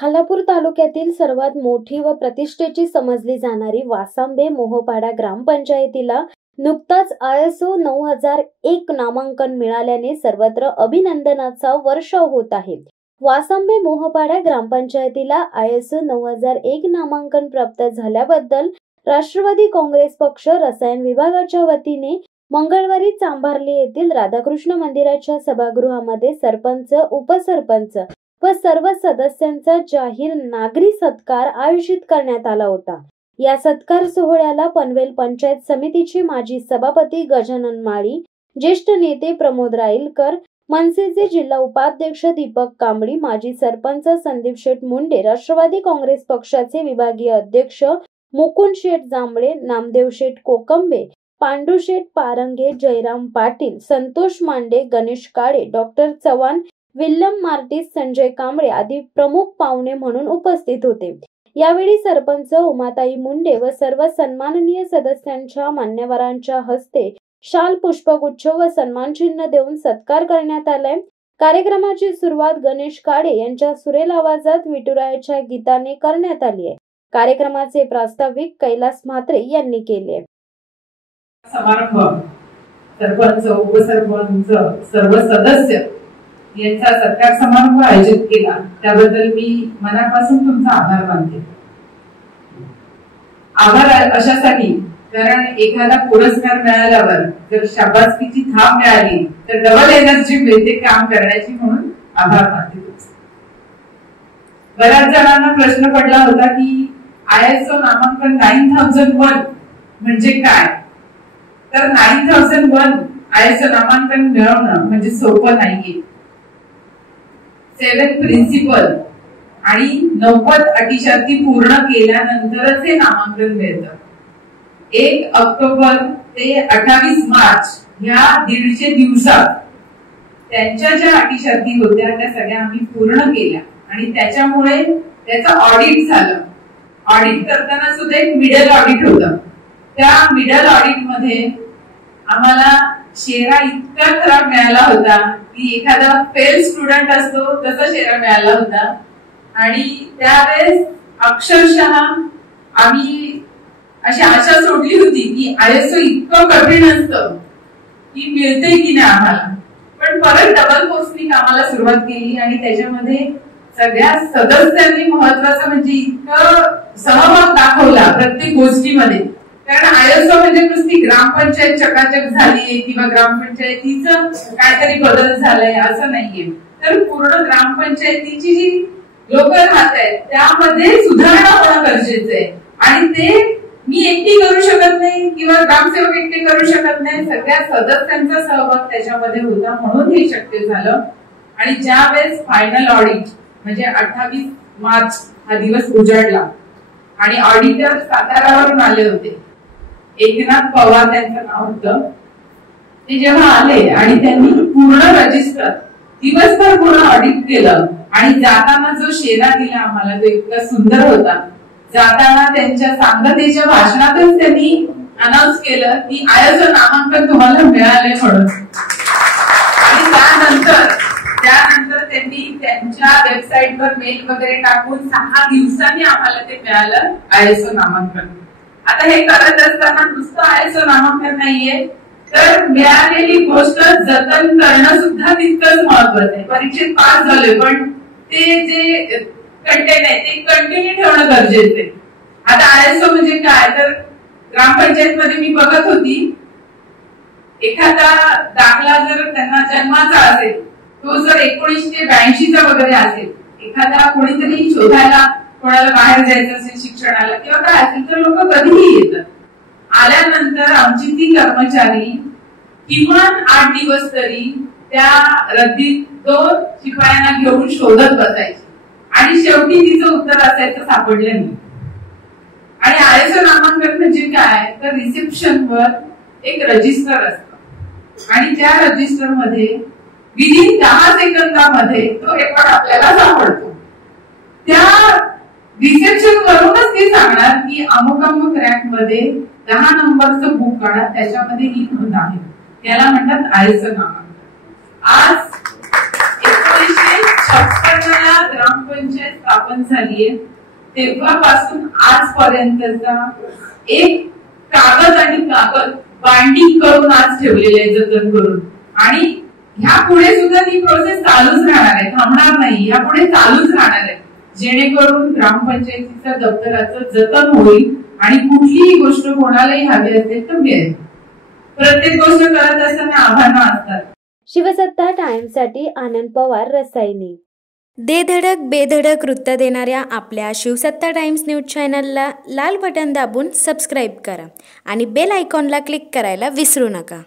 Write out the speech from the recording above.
खालापूर तालुक्यातील सर्वात मोठी व प्रतिष्ठेची समजली जाणारी वासांबे मोहपाडा ग्रामपंचायतीला नुकताच ISO 9001 नामांकन मिळाल्याने सर्वत्र अभिनंदनाचा वर्षाव होत आहे। वासांबे मोहपाडा ग्रामपंचायतीला ISO 9001 नामांकन प्राप्त झाल्याबद्दल राष्ट्रवादी काँग्रेस पक्ष रसायन विभागाच्या वतीने मंगळवारी चांभारली येथील राधाकृष्ण मंदिराच्या सभागृहामध्ये सरपंच, उपसरपंच व सर्व सदस्यांचा जाहीर नागरी सत्कार आयोजित करण्यात आला होता। या सत्कार सोहळ्याला पनवेल पंचायत समितीचे माजी सभापती गजानन माळी, ज्येष्ठ नेते प्रमोद राईलकर, मनसेचे जिल्हा उपाध्यक्ष दीपक कांबळी, माजी सरपंच संदीप शेठ मुंडे, राष्ट्रवादी काँग्रेस पक्षाचे विभागीय अध्यक्ष मुकुंद शेठ जांभळे, नामदेव शेठ कोकंबे, पांडू शेठ पारंगे, जयराम पाटील, संतोष मांडे, गणेश काळे, डॉक्टर चव्हाण, विल्यम मार्टिस, संजय कांबळे आदी प्रमुख पाहुणे म्हणून उपस्थित होते। यावेळी सरपंच उमाताई मुंडे व सर्व सन्माननीय सदस्यांच्या मान्यवरांच्या हस्ते शाल, पुष्पगुच्छ व सन्मान चिन्ह देऊन सत्कार करण्यात आलाय। कार्यक्रमाची सुरुवात गणेश काळे यांच्या सुरेल आवाजात विठुरायाच्या गीताने करण्यात आली आहे। कार्यक्रमाचे प्रास्ताविक कैलास म्हात्रे यांनी केले। समारंभ सरपंच, उपसरपंच, सर्व सदस्य यांचा सत्कार समारंभ आयोजित केला त्याबद्दल मी मनापासून तुमचा आभार मानते। आभार अशासाठी कारण एखादा पुरस्कार मिळाल्यावर जर शाबासकीची थाप मिळाली तर डबल एनर्जी मिळते काम करण्याची, म्हणून आभार मानते तुमचे। बऱ्याच जणांना प्रश्न पडला होता की ISO नामांकन 9001 म्हणजे काय? तर 9001 ISO नामांकन मिळवणं म्हणजे सोपं नाहीये। 7 प्रिन्सिपल आणि 90 अटी शर्ती पूर्ण केल्यानंतरच हे नामांकन मिळतं। 1 ऑक्टोबर ते 28 मार्च या 150 दिवसात त्यांच्या ज्या अटी शर्ती होत्या त्या सगळ्या आम्ही पूर्ण केल्या आणि त्याच्यामुळे त्याचं ऑडिट झालं। ऑडिट करताना सुद्धा एक मिडल ऑडिट होतं। त्या मिडल ऑडिट मध्ये आम्हाला शेरा इतका खराब मिळाला होता की एखादा फेल स्टुडंट असतो तसा शेरा मिळाला होता आणि त्यावेळेस अक्षरशः आम्ही अशी आशा सोडली होती की ISO इतकं कठीण असतं की मिळते की नाही आम्हाला। पण परत डबल पोस्टिंग आम्हाला सुरुवात केली आणि त्याच्यामध्ये सगळ्या सदस्यांनी महत्वाचं म्हणजे इतकं सहभाग दाखवला प्रत्येक गोष्टीमध्ये। कारण ISO म्हणजे नुसती ग्रामपंचायत चकाचक झालीये किंवा ग्रामपंचायतीचं काहीतरी बदल झालाय असं नाहीये, तर पूर्ण ग्रामपंचायतीची जी लोक राहत आहेत त्यामध्ये सुधारणा होणं गरजेचं आहे आणि ते मी एकटी करू शकत नाही किंवा ग्रामसेवक एकटे करू शकत नाही, सगळ्या सदस्यांचा सहभाग त्याच्यामध्ये होता, म्हणून हे शक्य झालं। आणि ज्या वेळेस फायनल ऑडिट म्हणजे 28 मार्च हा दिवस उजाडला आणि ऑडिटर सातारावरून आले होते, एकनाथ पवार त्यांचं नाव होतं। ते जेव्हा आले आणि त्यांनी पूर्ण रजिस्टर दिवसभर पूर्ण ऑडिट केलं आणि जाताना जो शेरा दिला आम्हाला तो इतका सुंदर होता। जाताना त्यांच्या सांगतेच्या भाषणातच त्यांनी अनाउन्स केलं की ISO नामांकन तुम्हाला मिळाले म्हणून। आणि त्यानंतर त्यांनी त्यांच्या वेबसाईटवर मेल वगैरे टाकून 6 दिवसांनी आम्हाला ते मिळालं ISO नामांकन। आता हे करत असताना नुसतं ISO नामांकन नाहीये, तर मिळालेली गोष्ट जतन करणं सुद्धा तितकंच महत्वाचं आहे। परीक्षेत पास झाले पण ते जे कंटेंट आहे ते कंटिन्यू ठेवणं गरजेचं आहे। आता ISO म्हणजे काय, तर ग्रामपंचायत मध्ये मी बघत होती एखादा दाखला जर त्यांना जन्माचा असेल तो जर 1982 चा वगैरे असेल, एखादा कोणीतरी शोधायला कोणाला बाहेर जायचं असेल शिक्षणाला किंवा काय असेल तर लोक कधीही येतात। आल्यानंतर आमची ती कर्मचारी किमान 8 दिवस तरी त्या रद्दीत 2 शिपायांना घेऊन शोधत बसायची आणि शेवटी तिचं उत्तर असायचं सापडलं नाही। आणि ISO नामांकन म्हणजे काय, तर रिसेप्शनवर एक रजिस्टर असतं आणि त्या रजिस्टर मध्ये विदिन 10 सेकंदामध्ये तो रेकॉर्ड आपल्याला सापडतो। त्या रिसेप्शन वरूनच ते सांगणार की अमुक अमुक रॅक मध्ये 10 नंबरचं बुक काढा, त्याच्यामध्ये ही नोंद आहे। त्याला म्हणतात ISO नामांकन। आज 1956 ला ग्रामपंचायत ग्रामपंचायत स्थापन झालीये तेव्हापासून आजपर्यंतचा एक कागद आणि कागद बाइंडिंग करून आज ठेवलेले आहे जतन करून. आणि ह्या पुढे सुद्धा ती प्रोसेस चालूच राहणार आहे, थांबणार नाही, यापुढे चालूच राहणार आहे, जेणेकरून ग्रामपंचायतीच्या दप्तराचं जतन होईल आणि कुठलीही गोष्ट कोणालाही हवी असेल तर मिळेल. प्रत्येक गोष्ट करत असताना आव्हानं असतात. शिवसत्ता टाइम्ससाठी आनंद पवार, रसायनी. दे धडक बेधडक वृत्त देणाऱ्या आपल्या शिवसत्ता टाइम्स न्यूज चॅनलला लाल बटन दाबून सबस्क्राईब करा आणि बेल आयकॉनला क्लिक करायला विसरू नका.